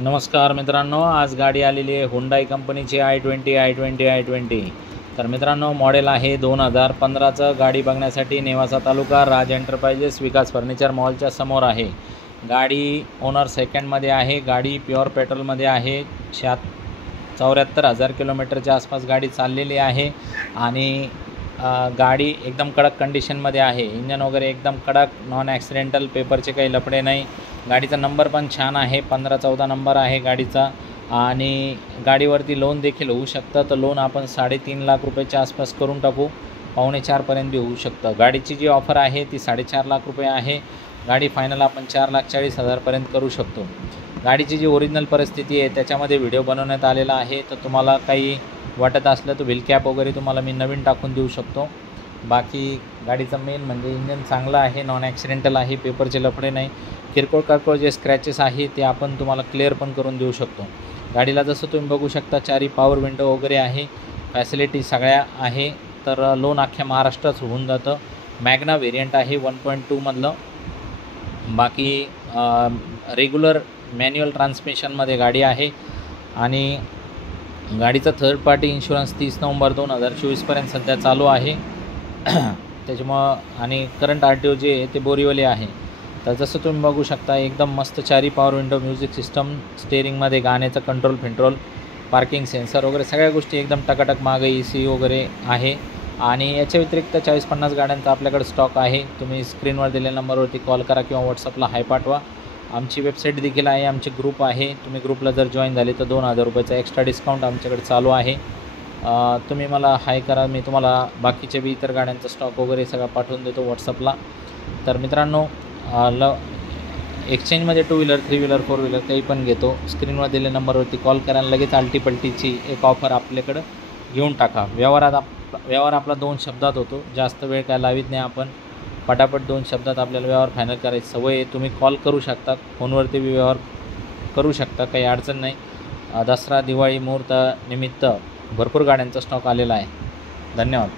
नमस्कार मित्रांनो, आज गाडी आलेली आहे हुंडाई कंपनीची i20. तर मित्रांनो, मॉडेल आहे 2015चं. गाडी बघण्यासाठी नेवासा तालुका राज एंटरप्राइजेस विकास फर्निचर मॉलच्या समोर आहे. गाडी ओनर सेकंडमध्ये आहे. गाडी प्युअर पेट्रोलमध्ये आहे. 74,000 किलोमीटरच्या आसपास गाडी चाललेली आहे आणि गाडी एकदम कडक कंडिशनमध्ये आहे. इंजन वगैरे एकदम कडक, नॉन ॲक्सिडेंटल, पेपरचे काही लफडे नाही. गाडीचा नंबर पण छान आहे, 15-14 नंबर आहे गाडीचा. आणि गाडीवरती लोन देखील होऊ शकतं. तर लोन आपण 3.5 लाख रुपयाच्या आसपास करून टाकू. 4.25पर्यंत बी होऊ शकतं. गाडीची जी ऑफर आहे ती 4.5 लाख रुपये आहे. गाडी फायनल आपण 4,40,000पर्यंत करू शकतो. गाडीची जी ओरिजिनल परिस्थिती आहे त्याच्यामध्ये व्हिडिओ बनवण्यात आलेला आहे. तर तुम्हाला काही वाटत असलं तर व्हील कॅप वगैरे तुम्हाला मी नवीन टाकून देऊ शकतो. बाकी गाडीचं मेन म्हणजे इंजन चांगलं आहे, नॉन ॲक्सिडेंटल आहे, पेपरचे लफडे नाही. किरकोळ जे स्क्रॅचेस आहे ते आपण तुम्हाला क्लिअर पण करून देऊ शकतो. गाडीला जसं तुम्ही बघू शकता 4 पॉवर विंडो वगैरे आहे, फॅसिलिटी सगळ्या आहे. तर लोन अख्ख्या महाराष्ट्रात होऊन जातं. मॅग्ना व्हेरियंट आहे 1.2 मधलं. बाकी रेग्युलर मॅन्युअल ट्रान्समिशनमध्ये गाडी आहे आणि गाडीचा थर्ड पार्टी इन्शुरन्स 30 नोव्हेंबर 2024पर्यंत सध्या चालू आहे. त्याच्यामुळं आणि करंट RTO जे आहे ते बोरीवली आहे. तर जसं तुम्ही बघू शकता एकदम मस्त 4 पॉवर विंडो, म्युझिक सिस्टम, स्टेअरिंगमध्ये गाण्याचं कंट्रोल, पार्किंग सेन्सर वगैरे सगळ्या गोष्टी एकदम टकाटक. मागे EC वगैरे आहे. आणि याच्या व्यतिरिक्त 40-50 गाड्यांचा आपल्याकडे स्टॉक आहे. तुम्ही स्क्रीनवर दिलेल्या नंबरवरती कॉल करा किंवा व्हॉट्सअपला हाय पाठवा. आमची वेबसाईट देखील आहे, आमचे ग्रुप आहे. तुम्ही ग्रुपला जर जॉईन झाले तर 2,000 रुपयाचा एक्स्ट्रा डिस्काउंट आमच्याकडे चालू आहे. तुम्ही मला हाय करा, मी तुम्हाला बाकीचे बी इतर गाड्यांचा स्टॉक वगैरे सगळं पाठवून देतो व्हॉट्सअपला. तर मित्रांनो, एक्सचेंजमध्ये 2 व्हीलर, 3 व्हीलर, 4 व्हीलर काही पण घेतो. स्क्रीनवर दिलेल्या नंबरवरती कॉल करा आणि लगेच आलटीपलटीची एक ऑफर आपल्याकडं घेऊन टाका. व्यवहार आपला 2 शब्दात होतो. जास्त वेळ काय लावित नाही आपण. पटापट 2 शब्दात आपल्याला व्यवहार फायनल करायची सवय आहे. तुम्ही कॉल करू शकता, फोनवरती बी व्यवहार करू शकता, काही अडचण नाही. दसरा, दिवाळी मुहूर्त निमित्त भरपूर गाड्यांचा स्टॉक आलेला आहे. धन्यवाद.